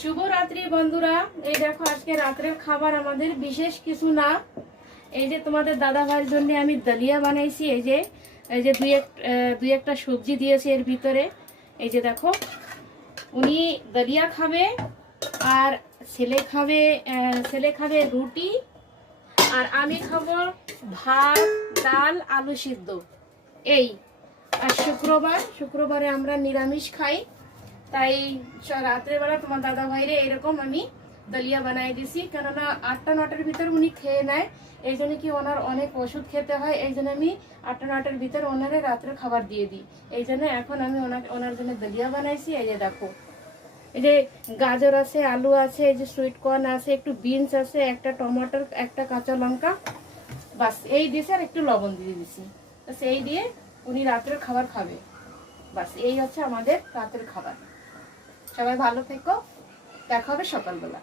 শুভরাত্রি বন্ধুরা। এই দেখো আজকে রাত্রের খাবার আমাদের বিশেষ কিছু না। এই যে তোমাদের দাদা ভাইয়ের জন্য আমি দালিয়া বানাইছি। এই যে দুই একটা সবজি দিয়েছি এর ভিতরে। এই যে দেখো, উনি দালিয়া খাবে আর ছেলে খাবে রুটি, আর আমি খাবো ভাত, ডাল, আলু সিদ্ধ। এই আর শুক্রবারে আমরা নিরামিষ খাই, তাই রাত্রেবেলা তোমার দাদা ভাইরে এরকম আমি দলিয়া বানাই দিছি, কেননা 8টা-9টার ভিতর উনি খেয়ে নেয়। এই জন্য কি ওনার অনেক ওষুধ খেতে হয়, এই জন্য আমি 8টা-9টার ভিতর ওনারে রাত্রে খাবার দিয়ে দিই। এই জন্য এখন আমি ওনার জন্য দলিয়া বানাইছি। এই যে দেখো, এই যে গাজর আছে, আলু আছে, এই যে সুইট কর্ন আছে, একটু বিনস আছে, একটা টমেটোর, একটা কাঁচা লঙ্কা, বাস এই দিয়েছে, আর একটু লবণ দিয়ে দিছি। এই দিয়ে উনি রাত্রের খাবার খাবে। বাস এই হচ্ছে আমাদের রাতের খাবার। সবাই ভালো থেকো, দেখা হবে সকালবেলা।